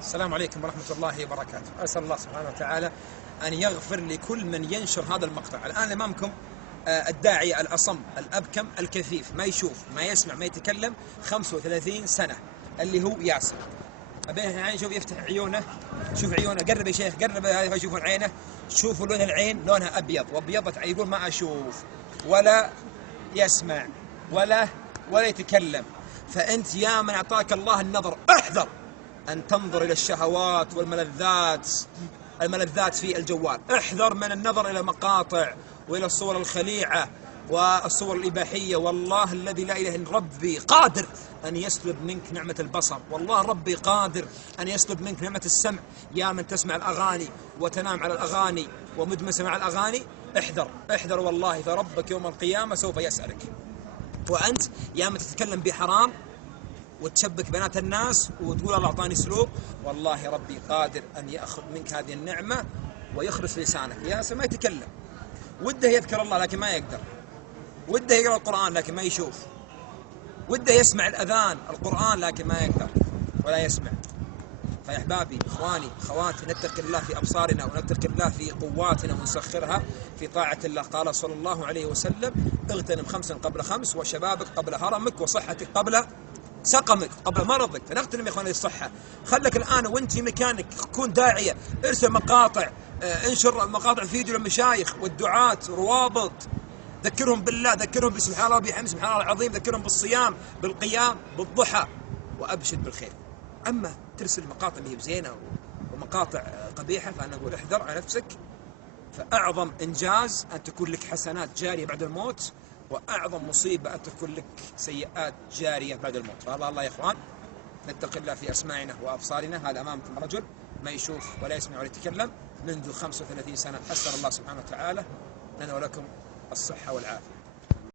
السلام عليكم ورحمة الله وبركاته. أسأل الله سبحانه وتعالى أن يغفر لكل من ينشر هذا المقطع. الآن أمامكم الداعية الأصم الأبكم الكفيف، ما يشوف ما يسمع ما يتكلم، 35 سنة، اللي هو ياسر. أبين الحين شوف يفتح عيونه، شوف عيونه، قرب يا شيخ قرب، يشوفون عينه، شوفوا لون العين، لونها أبيض، وأبيضت يقول ما أشوف ولا يسمع ولا يتكلم. فأنت يا من أعطاك الله النظر احذر أن تنظر إلى الشهوات والملذات في الجوال. احذر من النظر إلى مقاطع وإلى الصور الخليعة والصور الإباحية. والله الذي لا إله إلا ربي قادر أن يسلب منك نعمة البصر، والله ربي قادر أن يسلب منك نعمة السمع. يا من تسمع الأغاني وتنام على الأغاني ومدمن سماع الأغاني، احذر والله، فربك يوم القيامة سوف يسألك. وأنت يا من تتكلم بحرام وتشبك بنات الناس وتقول الله أعطاني سلوك، والله ربي قادر أن يأخذ منك هذه النعمة ويخرس لسانك. ياسر ما يتكلم، وده يذكر الله لكن ما يقدر، وده يقرأ القرآن لكن ما يشوف، وده يسمع الأذان القرآن لكن ما يقدر ولا يسمع. فيا أحبابي إخواني أخواتي، نتقي الله في أبصارنا ونتقي الله في قواتنا ونسخرها في طاعة الله. قال صلى الله عليه وسلم: اغتنم 5 قبل 5، وشبابك قبل هرمك، وصحتك قبل سقمك، قبل مرضك. فنغتنم يا اخواني الصحة. خلك الآن وانت في مكانك كون داعية، ارسل مقاطع، انشر مقاطع فيديو للمشايخ والدعاة، روابط، ذكرهم بالله، ذكرهم بسبحان الله وبحمد سبحان الله العظيم، ذكرهم بالصيام بالقيام بالضحى، وأبشر بالخير. أما ترسل مقاطع اللي هي بزينة ومقاطع قبيحة، فأنا أقول احذر على نفسك. فأعظم إنجاز أن تكون لك حسنات جارية بعد الموت، وأعظم مصيبة أن تكون لك سيئات جارية بعد الموت. فهذا الله يا إخوان، نتقي الله في أسماعنا وأبصارنا. هذا أمامكم رجل ما يشوف ولا يسمع ولا يتكلم منذ 35 سنة. أسأل الله سبحانه وتعالى لنا ولكم الصحة والعافية.